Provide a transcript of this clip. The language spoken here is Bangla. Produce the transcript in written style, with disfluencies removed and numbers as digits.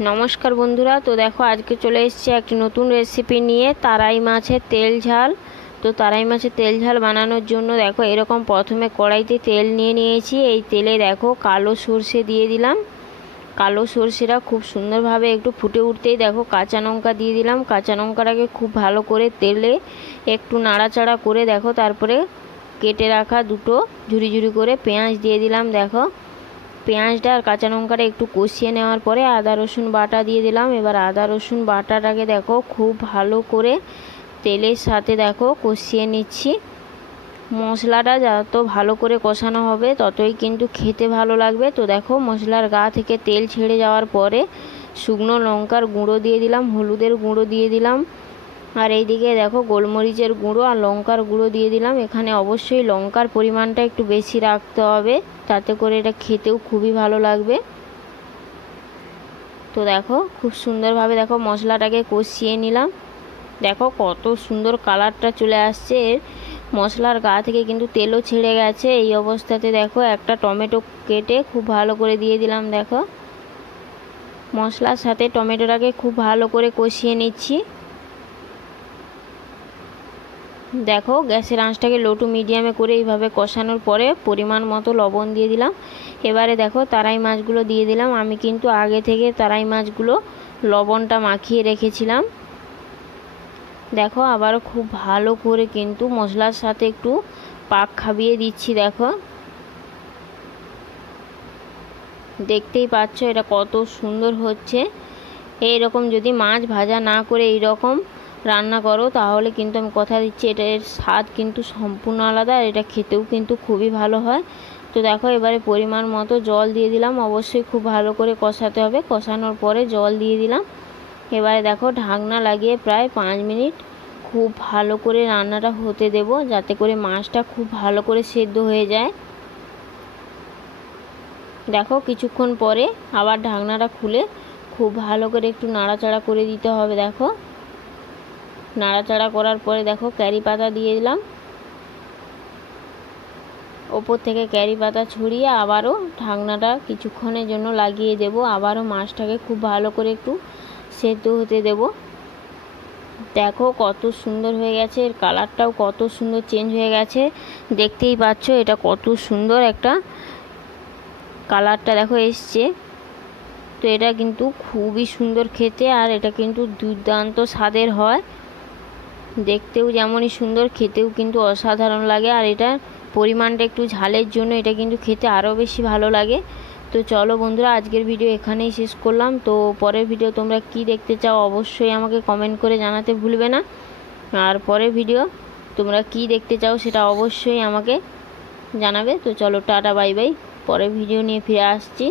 নমস্কার বন্ধুরা, তো দেখো আজকে চলে এসেছি একটি নতুন রেসিপি নিয়ে, তারাই মাছের তেল ঝাল। তো তারাই মাছের তেল ঝাল বানানোর জন্য দেখো এরকম প্রথমে কড়াইতে তেল নিয়ে নিয়েছি। এই তেলে দেখো কালো সর্ষে দিয়ে দিলাম। কালো সর্ষেটা খুব সুন্দরভাবে একটু ফুটে উঠতেই দেখো কাঁচা লঙ্কা দিয়ে দিলাম। কাঁচা লঙ্কাটাকে খুব ভালো করে তেলে একটু নাড়াচাড়া করে দেখো তারপরে কেটে রাখা দুটো ঝুরি ঝুরি করে পেঁয়াজ দিয়ে দিলাম। দেখো পেঁয়াজটা আর কাঁচা লঙ্কাটা একটু কষিয়ে নেওয়ার পরে আদা রসুন বাটা দিয়ে দিলাম। এবার আদা রসুন বাটাটাকে দেখো খুব ভালো করে তেলের সাথে দেখো কষিয়ে নিচ্ছি। মশলাটা যত ভালো করে কষানো হবে ততই কিন্তু খেতে ভালো লাগবে। তো দেখো মশলার গা থেকে তেল ছেড়ে যাওয়ার পরে শুকনো লঙ্কার গুঁড়ো দিয়ে দিলাম, হলুদের গুঁড়ো দিয়ে দিলাম, আর এইদিকে দেখো গোলমরিচের গুঁড়ো আর লঙ্কার গুঁড়ো দিয়ে দিলাম। এখানে অবশ্যই লঙ্কার পরিমাণটা একটু বেশি রাখতে হবে, তাতে করে এটা খেতেও খুবই ভালো লাগবে। তো দেখো খুব সুন্দরভাবে দেখো মশলাটাকে কষিয়ে নিলাম। দেখো কত সুন্দর কালারটা চলে আসছে, মশলার গা থেকে কিন্তু তেলও ছেড়ে গেছে। এই অবস্থাতে দেখো একটা টমেটো কেটে খুব ভালো করে দিয়ে দিলাম। দেখো মশলার সাথে টমেটোটাকে খুব ভালো করে কষিয়ে নিচ্ছি। দেখো গ্যাসের আঁচটাকে লো টু মিডিয়ামে করে এইভাবে কষানোর পরে পরিমাণ মতো লবণ দিয়ে দিলাম। এবারে দেখো তারাই মাছগুলো দিয়ে দিলাম। আমি কিন্তু আগে থেকে তারাই মাছগুলো লবণটা মাখিয়ে রেখেছিলাম। দেখো আবারও খুব ভালো করে কিন্তু মশলার সাথে একটু পাক খাইয়ে দিচ্ছি। দেখো দেখতেই পাচ্ছ এটা কত সুন্দর হচ্ছে। এইরকম যদি মাছ ভাজা না করে এইরকম রান্না করো তাহলে কিন্তু আমি কথা দিচ্ছি এটার স্বাদ কিন্তু সম্পূর্ণ আলাদা, আর এটা খেতেও কিন্তু খুবই ভালো হয়। তো দেখো এবারে পরিমাণ মতো জল দিয়ে দিলাম। অবশ্যই খুব ভালো করে কষাতে হবে। কষানোর পরে জল দিয়ে দিলাম। এবারে দেখো ঢাকনা লাগিয়ে প্রায় 5 মিনিট খুব ভালো করে রান্নাটা হতে দেব, যাতে করে মাছটা খুব ভালো করে সেদ্ধ হয়ে যায়। দেখো কিছুক্ষণ পরে আবার ঢাকনাটা খুলে খুব ভালো করে একটু নাড়াচাড়া করে দিতে হবে। দেখো নাড়াচাড়া করার পরে দেখো ক্যারি পাতা দিয়ে দিলাম। ওপর থেকে ক্যারি পাতা ছড়িয়ে আবারও ঢাকনাটা কিছুক্ষণের জন্য লাগিয়ে দেব। আবারও মাছটাকে খুব ভালো করে একটু সেদ্ধ হতে দেব। দেখো কত সুন্দর হয়ে গেছে, এর কালারটাও কত সুন্দর চেঞ্জ হয়ে গেছে। দেখতেই পাচ্ছ এটা কত সুন্দর একটা কালারটা দেখো এসছে। তো এটা কিন্তু খুবই সুন্দর খেতে, আর এটা কিন্তু দুর্দান্ত স্বাদের হয়। দেখতেও যেমনই সুন্দর, খেতেও কিন্তু অসাধারণ লাগে। আর এটা পরিমাণটা একটু ঝালের জন্য এটা কিন্তু খেতে আরও বেশি ভালো লাগে। তো চলো বন্ধুরা, আজকের ভিডিও এখানেই শেষ করলাম। তো পরের ভিডিও তোমরা কি দেখতে চাও অবশ্যই আমাকে কমেন্ট করে জানাতে ভুলবে না। আর পরের ভিডিও তোমরা কি দেখতে চাও সেটা অবশ্যই আমাকে জানাবে। তো চলো টাটা বাই বাই, পরের ভিডিও নিয়ে ফিরে আসছি।